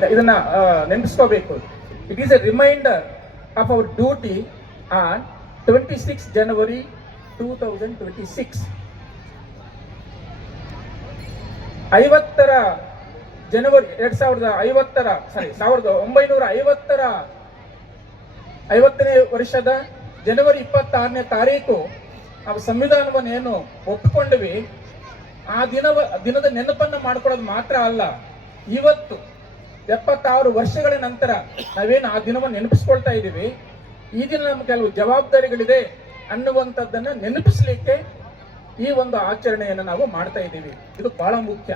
ಇದ- ಇದನ್ನ ನೆನಪಿಸ್ಕೋಬೇಕು. It is a reminder of our duty on twenty six January two thousand twenty six ಐವತ್ತರ ಜನವರಿ ಎರಡ್ ಸಾವಿರದ ಐವತ್ತರ ಸಾರಿ ಸಾವಿರದ ಒಂಬೈನೂರ ಐವತ್ತರ ಐವತ್ತನೇ ವರ್ಷದ ಜನವರಿ ಇಪ್ಪತ್ತಾರನೇ ತಾರೀಕು ನಾವು ಸಂವಿಧಾನವನ್ನು ಏನು ಒಪ್ಪಿಕೊಂಡ್ವಿ, ಆ ದಿನವ, ದಿನದ ನೆನಪನ್ನ ಮಾಡ್ಕೊಳ್ಳೋದು ಮಾತ್ರ ಅಲ್ಲ, ಇವತ್ತು ಎಪ್ಪತ್ತಾರು ವರ್ಷಗಳ ನಂತರ ನಾವೇನು ಆ ದಿನವನ್ನು ನೆನಪಿಸ್ಕೊಳ್ತಾ ಇದ್ದೀವಿ. ಈ ದಿನ ನಮ್ಮ ಕೆಲವು ಜವಾಬ್ದಾರಿಗಳಿದೆ ಅನ್ನುವಂಥದ್ದನ್ನ ನೆನಪಿಸ್ಲಿಕ್ಕೆ ಈ ಒಂದು ಆಚರಣೆಯನ್ನು ನಾವು ಮಾಡ್ತಾ ಇದ್ದೀವಿ. ಇದು ಬಹಳ ಮುಖ್ಯ.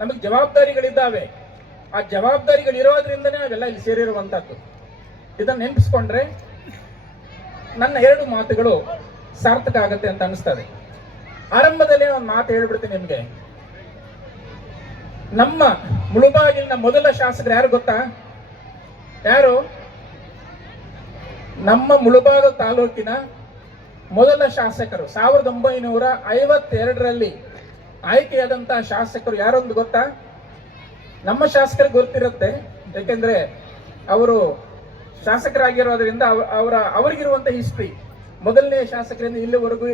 ನಮಗೆ ಜವಾಬ್ದಾರಿಗಳಿದ್ದಾವೆ. ಆ ಜವಾಬ್ದಾರಿಗಳಿರೋದ್ರಿಂದನೇ ನಾವೆಲ್ಲ ಇಲ್ಲಿ ಸೇರಿರುವಂಥದ್ದು. ಇದನ್ನ ನೆನಪಿಸ್ಕೊಂಡ್ರೆ ನನ್ನ ಎರಡು ಮಾತುಗಳು ಸಾರ್ಥಕ ಆಗುತ್ತೆ ಅಂತ ಅನಿಸ್ತದೆ. ಆರಂಭದಲ್ಲೇ ಒಂದು ಮಾತು ಹೇಳ್ಬಿಡ್ತೀನಿ ನಿಮಗೆ. ನಮ್ಮ ಮುಳುಬಾಗಿಲಿನ ಮೊದಲ ಶಾಸಕರು ಯಾರು ಗೊತ್ತಾ? ಯಾರು? ನಮ್ಮ ಮುಳುಬಾಗ ತಾಲೂಕಿನ ಮೊದಲ ಶಾಸಕರು. ಸಾವಿರದ ಒಂಬೈನೂರ ಐವತ್ತೆರಡರಲ್ಲಿ ಆಯ್ಕೆಯಾದಂತಹ ಶಾಸಕರು ಯಾರೊಂದು ಗೊತ್ತಾ? ನಮ್ಮ ಶಾಸಕರಿಗೆ ಗೊತ್ತಿರುತ್ತೆ. ಯಾಕೆಂದ್ರೆ ಅವರು ಶಾಸಕರಾಗಿರೋದ್ರಿಂದ ಅವ- ಅವರ, ಅವರಿಗಿರುವಂತ ಹಿಸ್ಟ್ರಿ ಮೊದಲನೇ ಶಾಸಕರಿಂದ ಇಲ್ಲಿವರೆಗೂ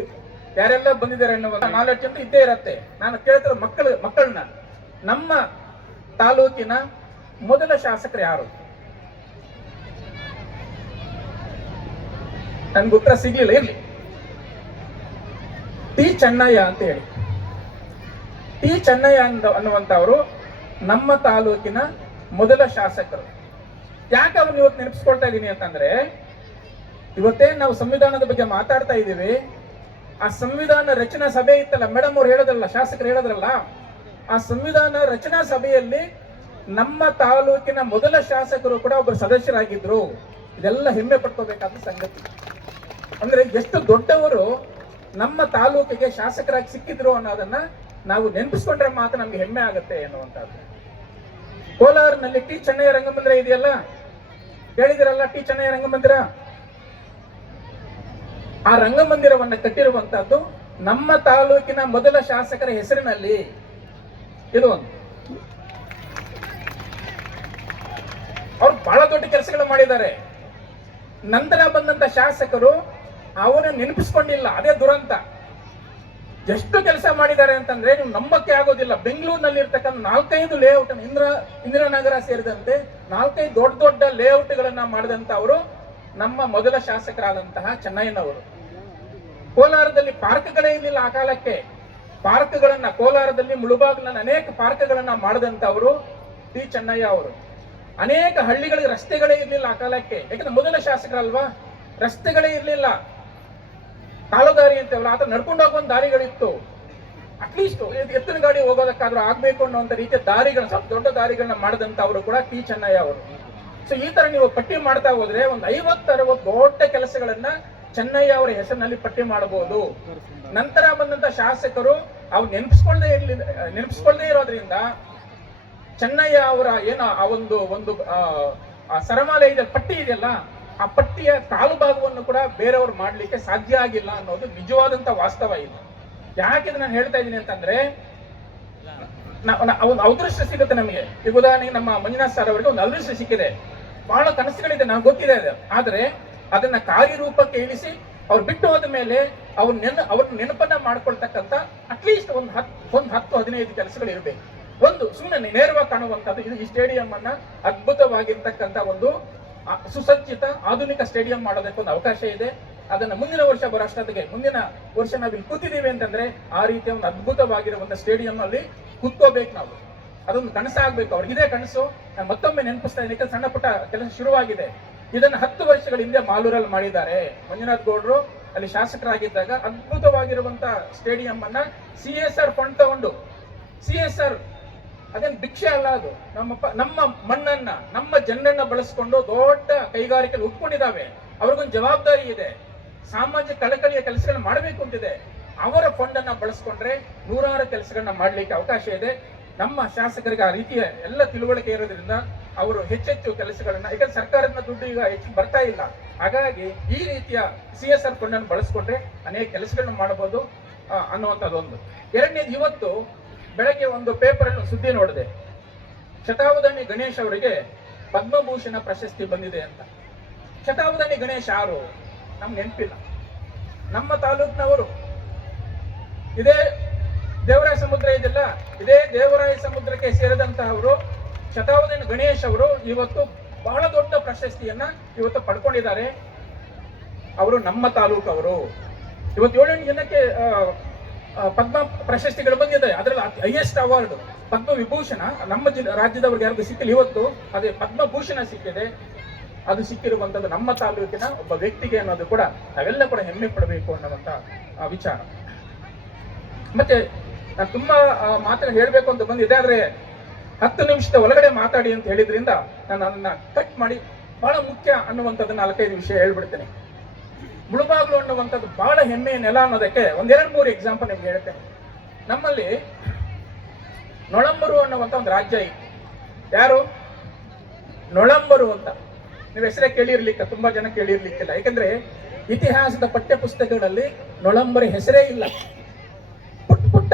ಯಾರೆಲ್ಲ ಬಂದಿದ್ದಾರೆ ಅನ್ನುವ ನಾಲೆಡ್ಜ್ ಅಂತ ಇದ್ದೇ ಇರುತ್ತೆ. ನಾನು ಕೇಳ್ತಿರೋ ಮಕ್ಕಳು, ಮಕ್ಕಳನ್ನ, ನಮ್ಮ ತಾಲೂಕಿನ ಮೊದಲ ಶಾಸಕರು ಯಾರು? ನನ್ಗೆ ಉತ್ತರ ಸಿಗ್ಲಿಲ್ಲ, ಇರ್ಲಿ. ಟಿ ಚೆನ್ನಯ್ಯ ಅಂತ ಹೇಳಿ. ಟಿ ಚೆನ್ನಯ್ಯ ಅನ್ನುವಂಥವರು ನಮ್ಮ ತಾಲೂಕಿನ ಮೊದಲ ಶಾಸಕರು. ಯಾಕೆ ಅವ್ರನ್ನ ಇವತ್ತು ನೆನಪಿಸ್ಕೊಳ್ತಾ ಇದ್ದೀನಿ ಅಂತಂದ್ರೆ, ಇವತ್ತೇ ನಾವು ಸಂವಿಧಾನದ ಬಗ್ಗೆ ಮಾತಾಡ್ತಾ ಇದ್ದೀವಿ ಆ ಸಂವಿಧಾನ ರಚನಾ ಸಭೆ ಇತ್ತಲ್ಲ, ಮೇಡಮ್ ಅವ್ರು ಹೇಳೋದ್ರಲ್ಲ, ಶಾಸಕರು ಹೇಳೋದ್ರಲ್ಲ ಆ ಸಂವಿಧಾನ ರಚನಾ ಸಭೆಯಲ್ಲಿ ನಮ್ಮ ತಾಲೂಕಿನ ಮೊದಲ ಶಾಸಕರು ಕೂಡ ಒಬ್ಬರು ಸದಸ್ಯರಾಗಿದ್ರು. ಇದೆಲ್ಲ ಹೆಮ್ಮೆ ಪಡ್ಕೋಬೇಕಾದ ಸಂಗತಿ. ಅಂದ್ರೆ ಎಷ್ಟು ದೊಡ್ಡವರು ನಮ್ಮ ತಾಲೂಕಿಗೆ ಶಾಸಕರಾಗಿ ಸಿಕ್ಕಿದ್ರು ಅನ್ನೋದನ್ನ ನಾವು ನೆನಪಿಸ್ಕೊಂಡ್ರೆ ಮಾತ್ರ ನಮ್ಗೆ ಹೆಮ್ಮೆ ಆಗುತ್ತೆ ಎನ್ನುವಂಥದ್ದು. ಕೋಲಾರನಲ್ಲಿ ಟಿ ಚೆನ್ನಯ್ಯ ರಂಗಮಂದಿರ ಇದೆಯಲ್ಲ? ಹೇಳಿದಿರಲ್ಲ ಟಿ ಚೆನ್ನಯ್ಯ ರಂಗಮಂದಿರ? ಆ ರಂಗಮಂದಿರವನ್ನು ಕಟ್ಟಿರುವಂತಹದ್ದು ನಮ್ಮ ತಾಲೂಕಿನ ಮೊದಲ ಶಾಸಕರ ಹೆಸರಿನಲ್ಲಿ. ಇದು ಅವರು ಬಹಳ ದೊಡ್ಡ ಕೆಲಸಗಳು ಮಾಡಿದ್ದಾರೆ. ನಂತರ ಬಂದಂತ ಶಾಸಕರು ಅವರನ್ನು ನೆನಪಿಸ್ಕೊಂಡಿಲ್ಲ, ಅದೇ ದುರಂತ. ಎಷ್ಟು ಕೆಲಸ ಮಾಡಿದ್ದಾರೆ ಅಂತಂದ್ರೆ ನೀವು ನಂಬಕ್ಕೆ ಆಗೋದಿಲ್ಲ. ಬೆಂಗಳೂರಿನಲ್ಲಿ ಇರ್ತಕ್ಕಂಥ ನಾಲ್ಕೈದು ಲೇಔಟ್ ಇಂದ್ರ ಇಂದಿರಾನಗರ ಸೇರಿದಂತೆ ನಾಲ್ಕೈದು ದೊಡ್ಡ ದೊಡ್ಡ ಲೇಔಟ್ಗಳನ್ನ ಮಾಡಿದಂತ ಅವರು ನಮ್ಮ ಮೊದಲ ಶಾಸಕರಾದಂತಹ ಚೆನ್ನಯ್ಯನವರು. ಕೋಲಾರದಲ್ಲಿ ಪಾರ್ಕ್ಗಳೇ ಇರಲಿಲ್ಲ ಆ ಕಾಲಕ್ಕೆ. ಪಾರ್ಕ್ಗಳನ್ನ, ಕೋಲಾರದಲ್ಲಿ ಮುಳುಬಾಗ್ಲನ್ನ ಅನೇಕ ಪಾರ್ಕ್ಗಳನ್ನ ಮಾಡಿದಂತವರು ಟಿ. ಚೆನ್ನಯ್ಯ ಅವರು. ಅನೇಕ ಹಳ್ಳಿಗಳಿಗೆ ರಸ್ತೆಗಳೇ ಇರಲಿಲ್ಲ ಆ ಕಾಲಕ್ಕೆ. ಯಾಕಂದ್ರೆ ಮೊದಲ ಶಾಸಕರಲ್ವಾ? ರಸ್ತೆಗಳೇ ಇರಲಿಲ್ಲ. ಕಾಲುದಾರಿ ಅಂತೇವಲ್ಲ ಆತ ನಡ್ಕೊಂಡು ಹೋಗುವ ದಾರಿಗಳಿತ್ತು. ಅಟ್ಲೀಸ್ಟ್ ಎತ್ತಿನ ಗಾಡಿ ಹೋಗೋದಕ್ಕಾದ್ರೂ ಆಗ್ಬೇಕು ಅನ್ನೋಂಥ ರೀತಿಯ ದಾರಿಗಳನ್ನ, ಸ್ವಲ್ಪ ದೊಡ್ಡ ದಾರಿಗಳನ್ನ ಮಾಡಿದಂತ ಅವರು ಕೂಡ ಟಿ. ಚೆನ್ನಯ್ಯ ಅವರು. ಸೊ ಈ ತರ ನೀವು ಪಟ್ಟಿ ಮಾಡ್ತಾ ಹೋದ್ರೆ ಒಂದು ಐವತ್ತು ಅರವತ್ತು ದೊಡ್ಡ ಕೆಲಸಗಳನ್ನ ಚೆನ್ನಯ್ಯ ಅವರ ಹೆಸರಿನಲ್ಲಿ ಪಟ್ಟಿ ಮಾಡಬಹುದು. ನಂತರ ಬಂದಂತ ಶಾಸಕರು ಅವ್ ನೆನಪಿಸ್ಕೊಳ್ಳದೆ ಇರ್ಲಿ ನೆನಪಿಸ್ಕೊಳ್ಳದೆ ಇರೋದ್ರಿಂದ ಚೆನ್ನಯ್ಯ ಅವರ ಏನು ಆ ಒಂದು ಒಂದು ಆ, ಸರಮಾಲೆ ಇದೆ ಪಟ್ಟಿ ಇದೆಯಲ್ಲ ಆ ಪಟ್ಟಿಯ ಕಾಲು ಭಾಗವನ್ನು ಕೂಡ ಬೇರೆಯವರು ಮಾಡ್ಲಿಕ್ಕೆ ಸಾಧ್ಯ ಆಗಿಲ್ಲ ಅನ್ನೋದು ನಿಜವಾದಂತ ವಾಸ್ತವ ಇದು. ಯಾಕೆ ನಾನು ಹೇಳ್ತಾ ಇದ್ದೀನಿ ಅಂತಂದ್ರೆ ಒಂದು ಅದೃಷ್ಟ ಸಿಗುತ್ತೆ ನಮಗೆ. ಈಗ ಉದಾಹರಣೆಗೆ ನಮ್ಮ ಮಂಜುನಾಥ್ ಸರ್ ಅವರಿಗೆ ಒಂದು ಅದೃಷ್ಟ ಸಿಕ್ಕಿದೆ. ಬಹಳ ಕನಸುಗಳಿದೆ ನಾವು ಗೊತ್ತಿದೆ ಅದು. ಆದ್ರೆ ಅದನ್ನ ಕಾರ್ಯರೂಪಕ್ಕೆ ಇಳಿಸಿ ಅವ್ರು ಬಿಟ್ಟು ಹೋದ ಮೇಲೆ ಅವ್ರ ನೆನ ಅವ್ರ ನೆನಪನ್ನ ಮಾಡ್ಕೊಳ್ತಕ್ಕಂತ ಅಟ್ಲೀಸ್ಟ್ ಒಂದು ಹತ್ತು ಒಂದು ಹತ್ತು ಹದಿನೈದು ಕೆಲಸಗಳು ಇರಬೇಕು ಒಂದು ಸುಮ್ಮನೆ ನೇರವಾಗಿ ಕಾಣುವಂತದ್ದು ಇದು ಈ ಸ್ಟೇಡಿಯಂ ಅನ್ನ ಅದ್ಭುತವಾಗಿರ್ತಕ್ಕಂಥ ಒಂದು ಸುಸಜ್ಜಿತ ಆಧುನಿಕ ಸ್ಟೇಡಿಯಂ ಮಾಡೋದಕ್ಕೆ ಒಂದು ಅವಕಾಶ ಇದೆ. ಅದನ್ನ ಮುಂದಿನ ವರ್ಷ ಬರೋಷ್ಟೊತ್ತಿಗೆ ಮುಂದಿನ ವರ್ಷ ನಾವು ಇಲ್ಲಿ ಕೂತಿದ್ದೀವಿ ಅಂತಂದ್ರೆ ಆ ರೀತಿಯ ಒಂದು ಅದ್ಭುತವಾಗಿರುವಂತ ಸ್ಟೇಡಿಯಂ ಅಲ್ಲಿ ಕೂತ್ಕೋಬೇಕು ನಾವು. ಅದೊಂದು ಕನಸಾಗ್ಬೇಕು. ಇದೇ ಕನಸು. ಮತ್ತೊಮ್ಮೆ ನೆನಪಿಸ್ತಾ ಇದ್ದೀನಿ. ಸಣ್ಣ ಪುಟ್ಟ ಕೆಲಸ ಶುರುವಾಗಿದೆ. ಇದನ್ನ ಹತ್ತು ವರ್ಷಗಳ ಹಿಂದೆ ಮಾಲೂರಲ್ಲಿ ಮಾಡಿದ್ದಾರೆ. ಮಂಜುನಾಥ್ ಗೌಡ್ರು ಅಲ್ಲಿ ಶಾಸಕರಾಗಿದ್ದಾಗ ಅದ್ಭುತವಾಗಿರುವಂತ ಸ್ಟೇಡಿಯಂ ಅನ್ನ ಸಿ ಎಸ್ ಆರ್ ಫಂಡ್ ತಗೊಂಡು. ಸಿ ಎಸ್ ಆರ್ ಅದೇನ್ ಭಿಕ್ಷೆ ಅಲ್ಲ ಅದು. ನಮ್ಮ ನಮ್ಮ ಮಣ್ಣನ್ನ, ನಮ್ಮ ಜನರನ್ನ ಬಳಸ್ಕೊಂಡು ದೊಡ್ಡ ಕೈಗಾರಿಕೆಗಳು ಉಟ್ಕೊಂಡಿದ್ದಾವೆ. ಅವ್ರಿಗೊಂದು ಜವಾಬ್ದಾರಿ ಇದೆ. ಸಾಮಾಜಿಕ ಕಳಕಳಿಯ ಕೆಲಸಗಳನ್ನ ಮಾಡಬೇಕು ಅಂತಿದೆ. ಅವರ ಫಂಡ್ ಅನ್ನ ಬಳಸ್ಕೊಂಡ್ರೆ ನೂರಾರು ಕೆಲಸಗಳನ್ನ ಮಾಡ್ಲಿಕ್ಕೆ ಅವಕಾಶ ಇದೆ. ನಮ್ಮ ಶಾಸಕರಿಗೆ ಆ ರೀತಿಯ ಎಲ್ಲ ತಿಳುವಳಿಕೆ ಇರೋದ್ರಿಂದ ಅವರು ಹೆಚ್ಚೆಚ್ಚು ಕೆಲಸಗಳನ್ನ ಯಾಕಂದ್ರೆ ಸರ್ಕಾರದ ದುಡ್ಡು ಈಗ ಹೆಚ್ಚು ಬರ್ತಾ ಇಲ್ಲ. ಹಾಗಾಗಿ ಈ ರೀತಿಯ ಸಿ ಎಸ್ ಆರ್ ಫಂಡ್ ಅನ್ನು ಬಳಸ್ಕೊಂಡ್ರೆ ಅನೇಕ ಕೆಲಸಗಳನ್ನ ಮಾಡಬಹುದು ಅನ್ನುವಂಥದ್ದೊಂದು ಎರಡನೇದು ಇವತ್ತು ಬೆಳಗ್ಗೆ ಒಂದು ಪೇಪರ್ ಅನ್ನು ಸುದ್ದಿ ನೋಡಿದೆ. ಶತಾವಧಾನಿ ಗಣೇಶ್ ಅವರಿಗೆ ಪದ್ಮಭೂಷಣ ಪ್ರಶಸ್ತಿ ಬಂದಿದೆ ಅಂತ. ಶತಾವಧಾನಿ ಗಣೇಶ್ ಯಾರು? ನಮ್ಗೆ ನೆನಪಿಲ್ಲ. ನಮ್ಮ ತಾಲೂಕಿನವರು. ಇದೇ ದೇವರಾಯ ಸಮುದ್ರ ಇದೆಲ್ಲ ಇದೇ ದೇವರಾಯ ಸಮುದ್ರಕ್ಕೆ ಸೇರಿದಂತಹವರು ಶತಾವಧಾನಿ ಗಣೇಶ್ ಅವರು ಇವತ್ತು ಬಹಳ ದೊಡ್ಡ ಪ್ರಶಸ್ತಿಯನ್ನ ಇವತ್ತು ಪಡ್ಕೊಂಡಿದ್ದಾರೆ. ಅವರು ನಮ್ಮ ತಾಲೂಕವರು ಇವತ್ತು ಏಳೆಂಟು ಜನಕ್ಕೆ ಪದ್ಮ ಪ್ರಶಸ್ತಿಗಳು ಬಂದಿದೆ. ಅದರಲ್ಲಿ ಹೈಯೆಸ್ಟ್ ಅವಾರ್ಡ್ ಪದ್ಮ ವಿಭೂಷಣ. ನಮ್ಮ ಜಿಲ್ಲೆ ರಾಜ್ಯದವ್ರಿಗೆ ಯಾರಿಗೂ ಸಿಕ್ಕಿಲ್ಲ ಇವತ್ತು ಅದೇ ಪದ್ಮಭೂಷಣ ಸಿಕ್ಕಿದೆ. ಅದು ಸಿಕ್ಕಿರುವಂತದ್ದು ನಮ್ಮ ತಾಲೂಕಿನ ಒಬ್ಬ ವ್ಯಕ್ತಿಗೆ ಅನ್ನೋದು ಕೂಡ ನಾವೆಲ್ಲ ಕೂಡ ಹೆಮ್ಮೆ ಪಡಬೇಕು ಅನ್ನುವಂತ ಆ, ವಿಚಾರ. ಮತ್ತೆ ನಾನು ತುಂಬಾ ಮಾತ್ರ ಹೇಳ್ಬೇಕು ಅಂತ ಬಂದಿದೆ ಆದ್ರೆ ಹತ್ತು ನಿಮಿಷದ ಒಳಗಡೆ ಮಾತಾಡಿ ಅಂತ ಹೇಳಿದ್ರಿಂದ ನಾನು ಅದನ್ನ ಕಟ್ ಮಾಡಿ ಬಹಳ ಮುಖ್ಯ ಅನ್ನುವಂಥದ್ದು ನಾಲ್ಕೈದು ವಿಷಯ ಹೇಳ್ಬಿಡ್ತೇನೆ. ಮುಳುಬಾಗ್ಲು ಅನ್ನುವಂಥದ್ದು ಬಹಳ ಹೆಮ್ಮೆಯ ನೆಲ ಅನ್ನೋದಕ್ಕೆ ಒಂದೆರಡು ಮೂರು ಎಕ್ಸಾಂಪಲ್ ನಿಮ್ಗೆ ಹೇಳ್ತೇನೆ. ನಮ್ಮಲ್ಲಿ ನೊಳಂಬರು ಅನ್ನುವಂಥ ಒಂದು ರಾಜ್ಯ ಇತ್ತು ಯಾರು? ನೊಳಂಬರು ಅಂತ. ನೀವು ಹೆಸರೇ ಕೇಳಿರ್ಲಿಕ್ಕ, ತುಂಬಾ ಜನ ಕೇಳಿರ್ಲಿಕ್ಕಿಲ್ಲ. ಯಾಕಂದ್ರೆ ಇತಿಹಾಸದ ಪಠ್ಯ ಪುಸ್ತಕಗಳಲ್ಲಿ ನೊಳಂಬರ ಹೆಸರೇ ಇಲ್ಲ. ಪುಟ್ಟ ಪುಟ್ಟ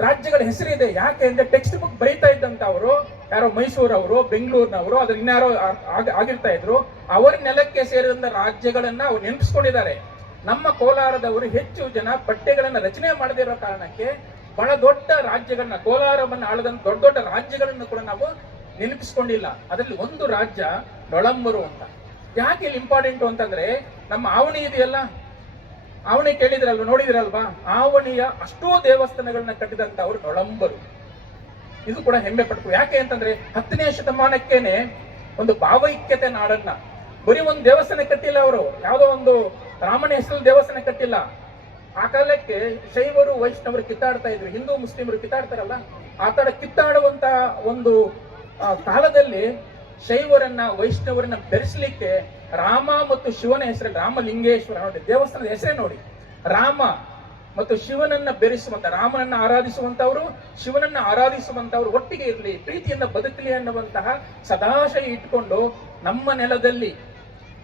ರಾಜ್ಯಗಳ ಹೆಸರಿದೆ. ಯಾಕೆ ಅಂದ್ರೆ ಟೆಕ್ಸ್ಟ್ ಬುಕ್ ಬರೀತಾ ಇದ್ದಂತ ಅವರು, ಯಾರೋ ಮೈಸೂರವರು, ಬೆಂಗಳೂರಿನವರು ಅದ್ರ ಇನ್ಯಾರೋ ಆಗಿರ್ತಾ ಇದ್ರು, ಅವರ ನೆಲಕ್ಕೆ ಸೇರಿದಂತ ರಾಜ್ಯಗಳನ್ನ ಅವ್ರು ನೆನಪಿಸ್ಕೊಂಡಿದ್ದಾರೆ. ನಮ್ಮ ಕೋಲಾರದವರು ಹೆಚ್ಚು ಜನ ಪಠ್ಯಗಳನ್ನ ರಚನೆ ಮಾಡದಿರೋ ಕಾರಣಕ್ಕೆ ಬಹಳ ದೊಡ್ಡ ರಾಜ್ಯಗಳನ್ನ, ಕೋಲಾರವನ್ನು ಆಳದಂತ ದೊಡ್ಡ ದೊಡ್ಡ ರಾಜ್ಯಗಳನ್ನು ಕೂಡ ನಾವು ನೆನಪಿಸ್ಕೊಂಡಿಲ್ಲ. ಅದರಲ್ಲಿ ಒಂದು ರಾಜ್ಯ ನೊಳಂಬರು ಅಂತ. ಯಾಕೆ ಇಲ್ಲಿ ಇಂಪಾರ್ಟೆಂಟ್ ಅಂತಂದ್ರೆ, ನಮ್ಮ ಆವಣಿ ಇದೆಯಲ್ಲ? ಆವಣಿ ಕೇಳಿದ್ರಲ್ವ, ನೋಡಿದ್ರಲ್ವಾ? ಆವಣಿಯ ಅಷ್ಟೋ ದೇವಸ್ಥಾನಗಳನ್ನ ಕಟ್ಟಿದಂತ ಅವರು ನೊಳಂಬರು. ಇದು ಕೂಡ ಹೆಮ್ಮೆ ಪಡ್ತು ಯಾಕೆ ಅಂತಂದ್ರೆ ಹತ್ತನೇ ಶತಮಾನಕ್ಕೇನೆ ಒಂದು ಭಾವೈಕ್ಯತೆ ನಾಡನ್ನ. ಬರೀ ಒಂದು ದೇವಸ್ಥಾನ ಕಟ್ಟಿಲ್ಲ ಅವರು, ಯಾವುದೋ ಒಂದು ರಾಮನ ಹೆಸರು ದೇವಸ್ಥಾನ ಕಟ್ಟಿಲ್ಲ. ಆ ಕಾಲಕ್ಕೆ ಶೈವರು, ವೈಷ್ಣವರು ಕಿತ್ತಾಡ್ತಾ ಇದ್ರು, ಹಿಂದೂ, ಮುಸ್ಲಿಮರು ಕಿತ್ತಾಡ್ತಾರಲ್ಲ, ಆ ತರ ಕಿತ್ತಾಡುವಂತ ಒಂದು ಕಾಲದಲ್ಲಿ ಶೈವರನ್ನ, ವೈಷ್ಣವರನ್ನ ಬೆರೆಸಲಿಕ್ಕೆ ರಾಮ ಮತ್ತು ಶಿವನ ಹೆಸರು ರಾಮಲಿಂಗೇಶ್ವರ. ನೋಡಿ, ದೇವಸ್ಥಾನದ ಹೆಸರೇ ನೋಡಿ. ರಾಮ ಮತ್ತು ಶಿವನನ್ನ ಬೆರೆಸುವಂತ, ರಾಮನನ್ನ ಆರಾಧಿಸುವಂತವರು, ಶಿವನನ್ನ ಆರಾಧಿಸುವಂತವರು ಒಟ್ಟಿಗೆ ಇರಲಿ, ಪ್ರೀತಿಯಿಂದ ಬದುಕಲಿ ಅನ್ನುವಂತಹ ಸದಾಶಯ ಇಟ್ಕೊಂಡು ನಮ್ಮ ನೆಲದಲ್ಲಿ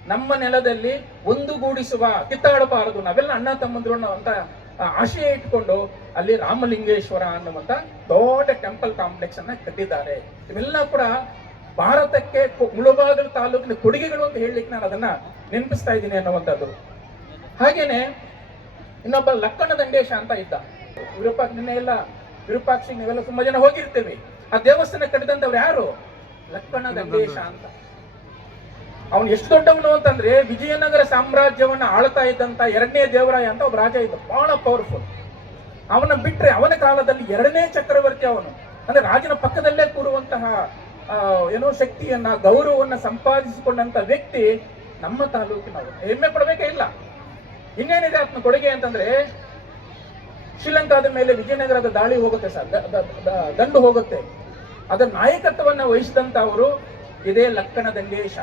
ನಮ್ಮ ನೆಲದಲ್ಲಿ ಒಂದುಗೂಡಿಸುವ, ಕಿತ್ತಾಡಬಾರದು, ನಾವೆಲ್ಲ ಅಣ್ಣ ತಮ್ಮಂದ್ರು ಅಂತ ಆಶಯ ಇಟ್ಕೊಂಡು ಅಲ್ಲಿ ರಾಮಲಿಂಗೇಶ್ವರ ಅನ್ನುವಂತ ದೊಡ್ಡ ಟೆಂಪಲ್ ಕಾಂಪ್ಲೆಕ್ಸ್ ಅನ್ನ ಕಟ್ಟಿದ್ದಾರೆ. ಇವೆಲ್ಲ ಕೂಡ ಭಾರತಕ್ಕೆ ಮುಳುಬಾಗಿಲು ತಾಲೂಕಿನ ಕೊಡುಗೆಗಳು ಅಂತ ಹೇಳಲಿಕ್ಕೆ ನಾನು ಅದನ್ನ ನೆನಪಿಸ್ತಾ ಇದ್ದೀನಿ ಅನ್ನುವಂಥದ್ದು. ಹಾಗೇನೆ ಇನ್ನೊಬ್ಬ ಲಕ್ಕಣ ದಂಡೇಶ ಅಂತ ಇದ್ದ. ವಿರೂಪಾಕ್ಷ ನಿನ್ನೆ ಎಲ್ಲ ವಿರೂಪಾಕ್ಷಿ ನೀವೆಲ್ಲ ತುಂಬಾ ಜನ ಹೋಗಿರ್ತೇವೆ. ಆ ದೇವಸ್ಥಾನ ಕಟ್ಟಿದಂತವ್ರು ಯಾರು? ಲಕ್ಕಣ ದಂಡೇಶ ಅಂತ. ಅವನು ಎಷ್ಟು ದೊಡ್ಡವನು ಅಂತಂದ್ರೆ ವಿಜಯನಗರ ಸಾಮ್ರಾಜ್ಯವನ್ನ ಆಳ್ತಾ ಇದ್ದಂತ ಎರಡನೇ ದೇವರಾಯ ಅಂತ ಒಬ್ಬ ರಾಜ ಇದ್ದ. ಬಹಳ ಪವರ್ಫುಲ್ ಅವನ ಬಿಟ್ರೆ ಅವನ ಕಾಲದಲ್ಲಿ ಎರಡನೇ ಚಕ್ರವರ್ತಿ ಅವನು. ಅಂದ್ರೆ ರಾಜನ ಪಕ್ಕದಲ್ಲೇ ಕೂರುವಂತಹ ಏನೋ ಶಕ್ತಿಯನ್ನ, ಗೌರವವನ್ನ ಸಂಪಾದಿಸಿಕೊಂಡಂತ ವ್ಯಕ್ತಿ ನಮ್ಮ ತಾಲೂಕಿನವರು. ಹೆಮ್ಮೆ ಪಡಬೇಕೇ ಇಲ್ಲ. ಇನ್ನೇನಿದೆ ಆತನ ಕೊಡುಗೆ ಅಂತಂದ್ರೆ, ಶ್ರೀಲಂಕಾದ ಮೇಲೆ ವಿಜಯನಗರದ ದಾಳಿ ಹೋಗುತ್ತೆ ಸರ್ ದಂಡು ಹೋಗುತ್ತೆ. ಅದರ ನಾಯಕತ್ವವನ್ನ ವಹಿಸಿದಂತ ಅವರು ಇದೇ ಲಕ್ಕಣ ದಂಗೇಶ.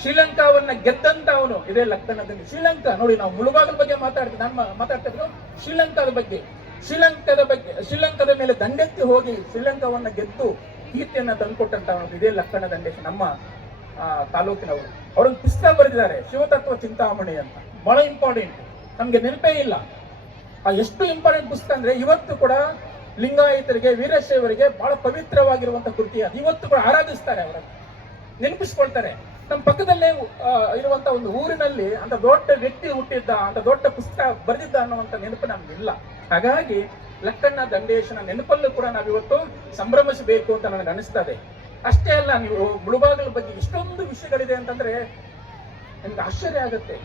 ಶ್ರೀಲಂಕಾವನ್ನ ಗೆದ್ದಂತ ಅವನು ಇದೇ ಲಕ್ಕಣ ದಂಗೇಶ. ಶ್ರೀಲಂಕಾ, ನೋಡಿ ನಾವು ಮುಳುಬಾಗಲ ಬಗ್ಗೆ ಮಾತಾಡ್ತೀವಿ, ನಾನು ಮಾತಾಡ್ತಾ ಶ್ರೀಲಂಕಾದ ಬಗ್ಗೆ. ಶ್ರೀಲಂಕಾದ ಬಗ್ಗೆ, ಶ್ರೀಲಂಕಾದ ಮೇಲೆ ದಂಡೆತ್ತಿ ಹೋಗಿ ಶ್ರೀಲಂಕಾವನ್ನ ಗೆದ್ದು ಕೀರ್ತಿಯನ್ನ ತಂದುಕೊಟ್ಟಂತ ಇದೇ ಲಕ್ಷಣ ದಂಡೇಶ ನಮ್ಮ ತಾಲೂಕಿನವರು. ಅವರೊಂದು ಪುಸ್ತಕ ಬರೆದಿದ್ದಾರೆ, ಶಿವತತ್ವ ಚಿಂತಾಮಣಿ ಅಂತ. ಬಹಳ ಇಂಪಾರ್ಟೆಂಟ್ ನಮಗೆ ನೆನಪೇ ಇಲ್ಲ. ಆ ಎಷ್ಟು ಇಂಪಾರ್ಟೆಂಟ್ ಪುಸ್ತಕ ಅಂದ್ರೆ ಇವತ್ತು ಕೂಡ ಲಿಂಗಾಯತರಿಗೆ, ವೀರಶೈವರಿಗೆ ಬಹಳ ಪವಿತ್ರವಾಗಿರುವಂತಹ ಕೃತಿ ಅದು. ಇವತ್ತು ಕೂಡ ಆರಾಧಿಸ್ತಾರೆ ಅವರನ್ನು. ನೆನಪಿಸ್ಕೊಳ್ತಾರೆ. ನಮ್ಮ ಪಕ್ಕದಲ್ಲೇ ಇರುವಂತ ಒಂದು ಊರಿನಲ್ಲಿ ಅಂತ ದೊಡ್ಡ ವ್ಯಕ್ತಿ ಹುಟ್ಟಿದ್ದ, ಅಂತ ದೊಡ್ಡ ಪುಸ್ತಕ ಬರೆದಿದ್ದ ಅನ್ನುವಂತ ನೆನಪು ನಮ್ಗಿಲ್ಲ ಹಾಗಾಗಿ ಲಕ್ಕಣ್ಣ ದಂಡೇಶನ ನೆನಪಲ್ಲೂ ಕೂಡ ನಾವಿವತ್ತು ಸಂಭ್ರಮಿಸಬೇಕು ಅಂತ ನನಗೆ ಅನಿಸ್ತದೆ. ಅಷ್ಟೇ ಅಲ್ಲ, ನೀವು ಮುಳುಬಾಗಲ ಬಗ್ಗೆ ಇಷ್ಟೊಂದು ವಿಷಯಗಳಿದೆ ಅಂತಂದ್ರೆ ನಿಮ್ಗೆ ಆಶ್ಚರ್ಯ ಆಗುತ್ತೆ.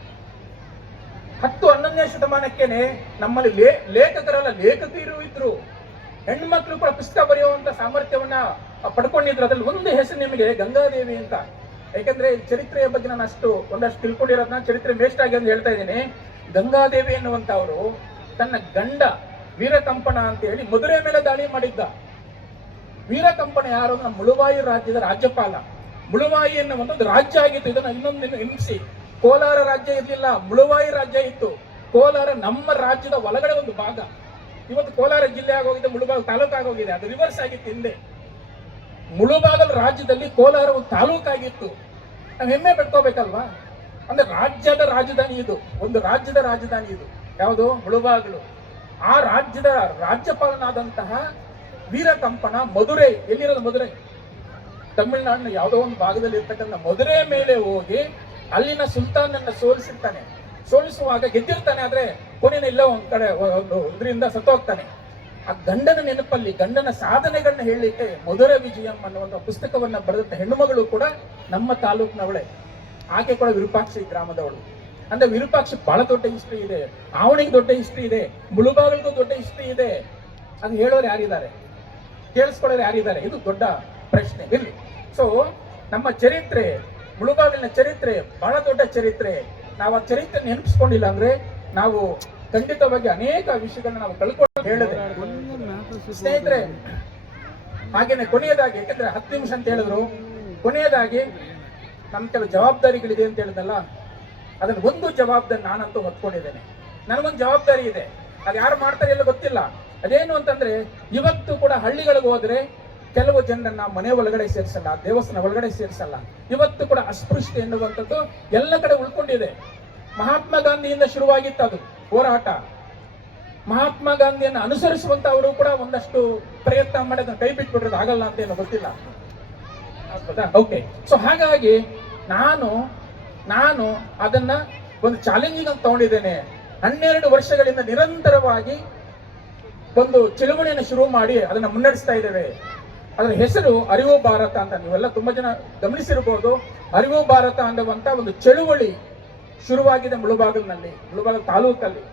ಹತ್ತು ಹನ್ನೊಂದನೇ ಶತಮಾನಕ್ಕೇನೆ ನಮ್ಮಲ್ಲಿ ಲೇ, ಲೇಖಕರಲ್ಲ ಲೇಖಕಿಯರು ಇದ್ರು. ಹೆಣ್ಮಕ್ಳು ಕೂಡ ಪುಸ್ತಕ ಬರೆಯುವಂತ ಸಾಮರ್ಥ್ಯವನ್ನ ಪಡ್ಕೊಂಡಿದ್ರು. ಅದ್ರಲ್ಲಿ ಒಂದು ಹೆಸರು ನಿಮಗೆ ಗಂಗಾದೇವಿ ಅಂತ. ಯಾಕಂದ್ರೆ ಚರಿತ್ರೆಯ ಬಗ್ಗೆ ನಾನು ಅಷ್ಟು, ಒಂದಷ್ಟು ತಿಳ್ಕೊಂಡಿರೋದನ್ನ ಚರಿತ್ರೆ ಮೇಸ್ಟ್ ಆಗಿ ಅಂತ ಹೇಳ್ತಾ ಇದ್ದೀನಿ. ಗಂಗಾದೇವಿ ಎನ್ನುವಂತವರು ತನ್ನ ಗಂಡ ವೀರಕಂಪಣ ಅಂತ ಹೇಳಿ ಮಧುರೆ ಮೇಲೆ ದಾಳಿ ಮಾಡಿದ್ದ. ವೀರಕಂಪಣ ಯಾರು ನಮ್ಮ ಮುಳುವಾಯಿ ರಾಜ್ಯದ ರಾಜ್ಯಪಾಲ. ಮುಳುವಾಯಿ ಎನ್ನುವ ಒಂದು ರಾಜ್ಯ ಆಗಿತ್ತು. ಇದನ್ನ ಇನ್ನೊಂದು ಹಿಂಸಿ ಕೋಲಾರ ರಾಜ್ಯ ಇರಲಿಲ್ಲ, ಮುಳುವಾಯಿ ರಾಜ್ಯ ಇತ್ತು. ಕೋಲಾರ ನಮ್ಮ ರಾಜ್ಯದ ಒಳಗಡೆ ಒಂದು ಭಾಗ. ಇವತ್ತು ಕೋಲಾರ ಜಿಲ್ಲೆ ಆಗೋಗಿದೆ ಮುಳುಬಾಗಲು ತಾಲೂಕು ಆಗೋಗಿದೆ ಅದು ರಿವರ್ಸ್ ಆಗಿತ್ತು ಹಿಂದೆ. ಮುಳುಬಾಗಲ್ ರಾಜ್ಯದಲ್ಲಿ ಕೋಲಾರ ಒಂದು ತಾಲೂಕಾಗಿತ್ತು. ನಾವು ಹೆಮ್ಮೆ ಪಡ್ಕೋಬೇಕಲ್ವಾ ಅಂದ್ರೆ ರಾಜ್ಯದ ರಾಜಧಾನಿ ಇದು. ಒಂದು ರಾಜ್ಯದ ರಾಜಧಾನಿ ಇದು. ಯಾವುದು? ಮುಳುಬಾಗಿಲು. ಆ ರಾಜ್ಯದ ರಾಜ್ಯಪಾಲನಾದಂತಹ ವೀರಕಂಪನ ಮಧುರೈ, ಎಲ್ಲಿರೋದು ಮಧುರೈ? ತಮಿಳುನಾಡಿನ ಯಾವುದೋ ಒಂದು ಭಾಗದಲ್ಲಿ ಇರ್ತಕ್ಕಂಥ ಮಧುರೆ ಮೇಲೆ ಹೋಗಿ ಅಲ್ಲಿನ ಸುಲ್ತಾನನ್ನ ಸೋಲಿಸಿರ್ತಾನೆ. ಸೋಲಿಸುವಾಗ ಗೆದ್ದಿರ್ತಾನೆ, ಆದ್ರೆ ಕೊನೆನ ಇಲ್ಲ ಒಂದ್ ಕಡೆ ಒಂದು ಇದರಿಂದ ಸತ್ತೋಗ್ತಾನೆ. ಆ ಗಂಡನ ನೆನಪಲ್ಲಿ, ಗಂಡನ ಸಾಧನೆಗಳನ್ನ ಹೇಳಲಿಕ್ಕೆ ಮಧುರ ವಿಜಯಂ ಅನ್ನೋ ಒಂದು ಪುಸ್ತಕವನ್ನ ಬರೆದಂತ ಹೆಣ್ಣುಮಗಳು ಕೂಡ ನಮ್ಮ ತಾಲೂಕಿನವಳೆ. ಆಕೆ ಕೂಡ ವಿರೂಪಾಕ್ಷಿ ಗ್ರಾಮದವಳು. ಅಂದ್ರೆ ವಿರೂಪಾಕ್ಷಿ ಬಹಳ ದೊಡ್ಡ ಹಿಸ್ಟ್ರಿ ಇದೆ. ಆವಣಿಗೆ ದೊಡ್ಡ ಹಿಸ್ಟ್ರಿ ಇದೆ. ಮುಳುಬಾಗಲಿಗೂ ದೊಡ್ಡ ಹಿಸ್ಟ್ರಿ ಇದೆ. ಅದು ಹೇಳೋರು ಯಾರಿದ್ದಾರೆ? ಕೇಳಿಸ್ಕೊಳ್ಳೋರು ಯಾರಿದ್ದಾರೆ? ಇದು ದೊಡ್ಡ ಪ್ರಶ್ನೆ. ಇಲ್ಲಿ ಸೊ ನಮ್ಮ ಚರಿತ್ರೆ, ಮುಳುಬಾಗಿಲಿನ ಚರಿತ್ರೆ ಬಹಳ ದೊಡ್ಡ ಚರಿತ್ರೆ. ನಾವು ಆ ಚರಿತ್ರೆ ನೆನಪಿಸ್ಕೊಂಡಿಲ್ಲ ಅಂದ್ರೆ ನಾವು ಖಂಡಿತವಾಗಿ ಅನೇಕ ವಿಷಯಗಳನ್ನ ನಾವು ಕಳ್ಕೊಂಡು ಹೇಳಿದ್ರೆ ಸ್ನೇಹಿತರೆ, ಹಾಗೇನೆ ಕೊನೆಯದಾಗಿ, ಯಾಕಂದ್ರೆ ಹತ್ತು ನಿಮಿಷ ಅಂತ ಹೇಳಿದ್ರು. ಕೊನೆಯದಾಗಿ ನಮ್ಮ ಕೆಲವು ಜವಾಬ್ದಾರಿಗಳಿದೆ ಅಂತ ಹೇಳಿದಲ್ಲ ಅದನ್ನ ಒಂದು ಜವಾಬ್ದಾರಿ ನಾನಂತೂ ಹೊತ್ಕೊಂಡಿದ್ದೇನೆ. ನನಗೊಂದು ಜವಾಬ್ದಾರಿ ಇದೆ. ಅದು ಯಾರು ಮಾಡ್ತಾರೆ ಎಲ್ಲ ಗೊತ್ತಿಲ್ಲ. ಅದೇನು ಅಂತಂದ್ರೆ, ಇವತ್ತು ಕೂಡ ಹಳ್ಳಿಗಳಿಗೆ ಹೋದ್ರೆ ಕೆಲವು ಜನರನ್ನ ಮನೆ ಒಳಗಡೆ ಸೇರಿಸಲ್ಲ, ದೇವಸ್ಥಾನ ಒಳಗಡೆ ಸೇರಿಸಲ್ಲ. ಇವತ್ತು ಕೂಡ ಅಸ್ಪೃಶ್ಯತೆ ಎನ್ನುವಂಥದ್ದು ಎಲ್ಲ ಕಡೆ ಉಳ್ಕೊಂಡಿದೆ. ಮಹಾತ್ಮ ಗಾಂಧಿಯಿಂದ ಶುರುವಾಗಿತ್ತು ಅದು ಹೋರಾಟ. ಮಹಾತ್ಮ ಗಾಂಧಿಯನ್ನು ಅನುಸರಿಸುವಂತ ಅವರು ಕೂಡ ಒಂದಷ್ಟು ಪ್ರಯತ್ನ ಮಾಡಿದ ಕೈ ಬಿಟ್ಬಿಟ್ರದು ಆಗಲ್ಲ ಅಂತ ಏನೋ ಗೊತ್ತಿಲ್ಲ. ಓಕೆ ಸೊ ಹಾಗಾಗಿ ನಾನು ನಾನು ಅದನ್ನ ಒಂದು ಚಾಲೆಂಜಿಂಗ್ ಅಂತ ತಗೊಂಡಿದ್ದೇನೆ. ಹನ್ನೆರಡು ವರ್ಷಗಳಿಂದ ನಿರಂತರವಾಗಿ ಒಂದು ಚಳುವಳಿಯನ್ನು ಶುರು ಮಾಡಿ ಅದನ್ನ ಮುನ್ನಡೆಸ್ತಾ ಇದ್ದೇವೆ. ಅದರ ಹೆಸರು ಅರಿವು ಭಾರತ ಅಂತ. ನೀವೆಲ್ಲ ತುಂಬಾ ಜನ ಗಮನಿಸಿರ್ಬೋದು. ಅರಿವು ಭಾರತ ಅನ್ನುವಂತ ಒಂದು ಚಳುವಳಿ ಶುರುವಾಗಿದೆ ಮುಳುಬಾಗಿಲಿನಲ್ಲಿ, ಮುಳುಬಾಗಿಲು ತಾಲೂಕಲ್ಲಿ.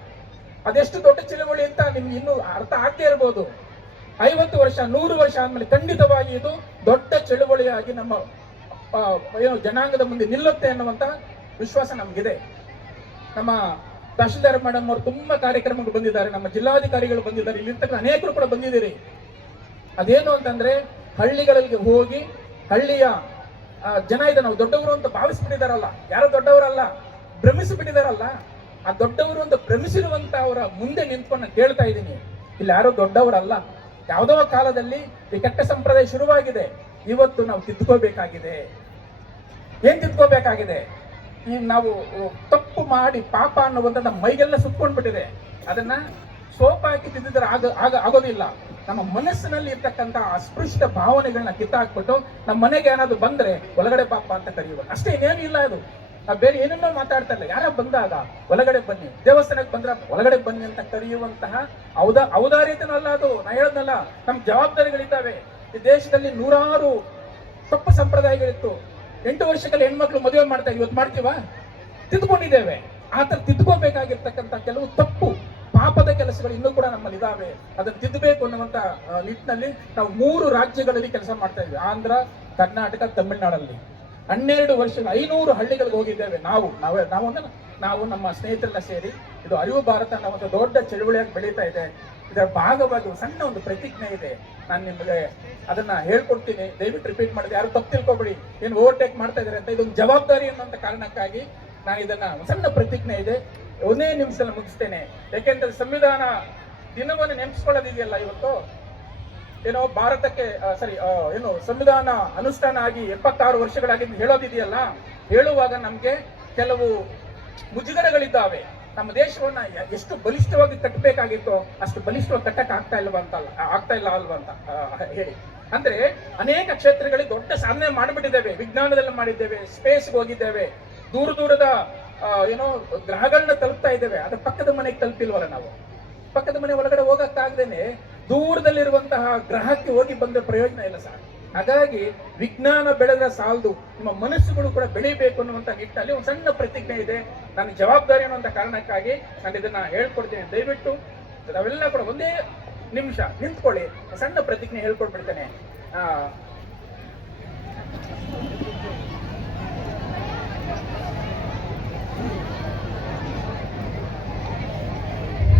ಅದೆಷ್ಟು ದೊಡ್ಡ ಚಳುವಳಿ ಅಂತ ನಿಮ್ಗೆ ಇನ್ನೂ ಅರ್ಥ ಆಗದೆ ಇರ್ಬೋದು. ಐವತ್ತು ವರ್ಷ, ನೂರು ವರ್ಷ ಆದ್ಮೇಲೆ ಖಂಡಿತವಾಗಿ ಇದು ದೊಡ್ಡ ಚಳುವಳಿಯಾಗಿ ನಮ್ಮ ಏನು ಜನಾಂಗದ ಮುಂದೆ ನಿಲ್ಲುತ್ತೆ ಅನ್ನುವಂತ ವಿಶ್ವಾಸ ನಮಗಿದೆ. ನಮ್ಮ ತಹಶೀಲ್ದಾರ್ ಮೇಡಮ್ ಅವರು ತುಂಬಾ ಕಾರ್ಯಕ್ರಮಗಳು ಬಂದಿದ್ದಾರೆ. ನಮ್ಮ ಜಿಲ್ಲಾಧಿಕಾರಿಗಳು ಬಂದಿದ್ದಾರೆ. ಇಲ್ಲಿರ್ತಕ್ಕ ಅನೇಕರು ಕೂಡ ಬಂದಿದ್ದೀರಿ. ಅದೇನು ಅಂತಂದ್ರೆ ಹಳ್ಳಿಗಳಿಗೆ ಹೋಗಿ ಹಳ್ಳಿಯ ಜನ ಇದೆ. ನಾವು ದೊಡ್ಡವರು ಅಂತ ಭಾವಿಸ್ಬಿಟ್ಟಿದಾರಲ್ಲ. ಯಾರು ದೊಡ್ಡವರಲ್ಲ? ಭ್ರಮಿಸಿಬಿಟ್ಟಿದಾರಲ್ಲ. ಆ ದೊಡ್ಡವರು ಅಂತ ಭ್ರಮಿಸಿರುವಂತ ಅವರ ಮುಂದೆ ನಿಂತ್ಕೊಂಡು ಕೇಳ್ತಾ ಇದ್ದೀನಿ. ಇಲ್ಲಿ ಯಾರೋ ದೊಡ್ಡವರಲ್ಲ. ಯಾವುದೋ ಕಾಲದಲ್ಲಿ ಈ ಕೆಟ್ಟ ಸಂಪ್ರದಾಯ ಶುರುವಾಗಿದೆ. ಇವತ್ತು ನಾವು ತಿದ್ದುಕೋಬೇಕಾಗಿದೆ ಏನ್ ತಿದ್ಕೋಬೇಕಾಗಿದೆ? ಈಗ ನಾವು ತಪ್ಪು ಮಾಡಿ ಪಾಪ ಅನ್ನುವಂಥದ್ದು ನಮ್ಮ ಮೈಗೆಲ್ಲ ಸುತ್ಕೊಂಡ್ಬಿಟ್ಟಿದೆ. ಅದನ್ನ ಸೋಪ್ ಹಾಕಿ ತಿದ್ದಿದ್ರೆ ಆಗ ಆಗ ಆಗೋದಿಲ್ಲ. ನಮ್ಮ ಮನಸ್ಸಿನಲ್ಲಿ ಇರ್ತಕ್ಕಂಥ ಅಸ್ಪೃಶ್ಯ ಭಾವನೆಗಳನ್ನ ಕಿತ್ತಾಕ್ಬಿಟ್ಟು ನಮ್ಮ ಮನೆಗೆ ಏನಾದ್ರು ಬಂದ್ರೆ ಒಳಗಡೆ ಪಾಪ ಅಂತ ಕರೆಯುವ. ಅಷ್ಟೇ ಇನ್ನೇನು ಇಲ್ಲ ಅದು. ನಾವು ಬೇರೆ ಏನನ್ನೋ ಮಾತಾಡ್ತಾ ಇಲ್ಲ. ಯಾರ ಬಂದಾಗ ಒಳಗಡೆ ಬನ್ನಿ, ದೇವಸ್ಥಾನಕ್ಕೆ ಬಂದ್ರೆ ಒಳಗಡೆ ಬನ್ನಿ ಅಂತ ಕರೆಯುವಂತಹ ಔದಾ ಔದಾರ್ಯತೆನಲ್ಲ ಅದು. ನಾ ಹೇಳೋದಲ್ಲ ನಮ್ಮ ಜವಾಬ್ದಾರಿಗಳಿದ್ದಾವೆ. ಈ ದೇಶದಲ್ಲಿ ನೂರಾರು ತಪ್ಪು ಸಂಪ್ರದಾಯಗಳಿತ್ತು. ಎಂಟು ವರ್ಷಗಳ ಹೆಣ್ಮಕ್ಳು ಮದುವೆ ಮಾಡ್ತಾ ಇವತ್ತು ಮಾಡ್ತೀವಾ? ತಿದ್ಕೊಂಡಿದ್ದೇವೆ. ಆ ತರ ತಿದ್ಕೋಬೇಕಾಗಿರ್ತಕ್ಕಂಥ ಕೆಲವು ತಪ್ಪು ಪಾಪದ ಕೆಲಸಗಳು ಇನ್ನೂ ಕೂಡ ನಮ್ಮಲ್ಲಿ ಇದಾವೆ. ಅದನ್ನು ತಿದ್ದಬೇಕು ಅನ್ನುವಂತ ನಿಟ್ಟಿನಲ್ಲಿ ನಾವು ಮೂರು ರಾಜ್ಯಗಳಲ್ಲಿ ಕೆಲಸ ಮಾಡ್ತಾ ಇದ್ವಿ ಆಂಧ್ರ, ಕರ್ನಾಟಕ, ತಮಿಳುನಾಡಲ್ಲಿ. ಹನ್ನೆರಡು ವರ್ಷ, ಐನೂರು ಹಳ್ಳಿಗಳಿಗೆ ಹೋಗಿದ್ದೇವೆ ನಾವು. ನಾವೇ ನಾವು ನಾವು ನಮ್ಮ ಸ್ನೇಹಿತರೆಲ್ಲ ಸೇರಿ ಇದು ಅರಿವು ಭಾರತ ಅನ್ನೋ ಒಂದು ದೊಡ್ಡ ಚಳುವಳಿಯಾಗಿ ಬೆಳೀತಾ ಇದೆ. ಇದರ ಭಾಗವಾಗಿ ಸಣ್ಣ ಒಂದು ಪ್ರತಿಜ್ಞೆ ಇದೆ. ನಾನು ನಿಮಗೆ ಅದನ್ನ ಹೇಳ್ಕೊಡ್ತೀನಿ. ದಯವಿಟ್ಟು ರಿಪೀಟ್ ಮಾಡಿದೆ ಯಾರು ತಪ್ಪು ತಿಳ್ಕೊಬೇಡಿ. ಏನು ಓವರ್ಟೇಕ್ ಮಾಡ್ತಾ ಇದಾರೆ ಅಂತ ಇದೊಂದು ಜವಾಬ್ದಾರಿ ಅನ್ನುವಂಥ ಕಾರಣಕ್ಕಾಗಿ ನಾನು ಇದನ್ನ ಸಣ್ಣ ಪ್ರತಿಜ್ಞೆ ಇದೆ. ಒಂದೇ ನಿಮಿಷದಲ್ಲಿ ಮುಗಿಸ್ತೇನೆ. ಯಾಕೆಂದ್ರೆ ಸಂವಿಧಾನ ದಿನವನ್ನು ನೆನಪಿಸ್ಕೊಳ್ಳೋದಿದೆಯಲ್ಲ ಇವತ್ತು? ಏನೋ ಭಾರತಕ್ಕೆ ಸರಿ ಏನು ಸಂವಿಧಾನ ಅನುಷ್ಠಾನ ಆಗಿ ಎಪ್ಪತ್ತಾರು ವರ್ಷಗಳಾಗಿ ಹೇಳೋದಿದೆಯಲ್ಲ? ಹೇಳುವಾಗ ನಮಗೆ ಕೆಲವು ಮುಜುಗರಗಳಿದ್ದಾವೆ. ನಮ್ಮ ದೇಶವನ್ನ ಎಷ್ಟು ಬಲಿಷ್ಠವಾಗಿ ಕಟ್ಟಬೇಕಾಗಿತ್ತೋ ಅಷ್ಟು ಬಲಿಷ್ಠವಾಗಿ ಕಟ್ಟಕ್ಕೆ ಆಗ್ತಾ ಇಲ್ವಾ ಅಂತ ಆಗ್ತಾ ಇಲ್ಲ ಅಲ್ವಾ ಅಂತ ಹೇಳಿ. ಅಂದ್ರೆ ಅನೇಕ ಕ್ಷೇತ್ರಗಳಿಗೆ ದೊಡ್ಡ ಸಾಧನೆ ಮಾಡಿಬಿಟ್ಟಿದ್ದೇವೆ, ವಿಜ್ಞಾನದಲ್ಲಿ ಮಾಡಿದ್ದೇವೆ ಸ್ಪೇಸ್ಗೆ ಹೋಗಿದ್ದೇವೆ, ದೂರ ದೂರದ ಏನೋ ಗ್ರಹಗಳನ್ನ ತಲುಪ್ತಾ ಇದ್ದೇವೆ ಅದ್ರ ಪಕ್ಕದ ಮನೆಗೆ ತಲುಪಿಲ್ವಲ್ಲ ನಾವು. ಪಕ್ಕದ ಮನೆ ಒಳಗಡೆ ಹೋಗಕ್ಕಾಗ್ದೇನೆ ದೂರದಲ್ಲಿರುವಂತಹ ಗ್ರಹಕ್ಕೆ ಹೋಗಿ ಬಂದ ಪ್ರಯೋಜನ ಇಲ್ಲ ಸರ್. ಹಾಗಾಗಿ ವಿಜ್ಞಾನ ಬೆಳೆದ್ರೆ ಸಾಲದು, ನಿಮ್ಮ ಮನಸ್ಸುಗಳು ಕೂಡ ಬೆಳಿಬೇಕು ಅನ್ನುವಂತ ನಿಟ್ಟಿನಲ್ಲಿ ಒಂದು ಸಣ್ಣ ಪ್ರತಿಜ್ಞೆ ಇದೆ. ನನ್ನ ಜವಾಬ್ದಾರಿ ಅನ್ನುವಂಥ ಕಾರಣಕ್ಕಾಗಿ ನಾನು ಇದನ್ನ ಹೇಳ್ಕೊಡ್ತೇನೆ. ದಯವಿಟ್ಟು ನಾವೆಲ್ಲ ಕೂಡ ಒಂದೇ ನಿಮಿಷ ನಿಂತ್ಕೊಳ್ಳಿ. ಸಣ್ಣ ಪ್ರತಿಜ್ಞೆ ಹೇಳ್ಕೊಟ್ಬಿಡ್ತೇನೆ. ಆ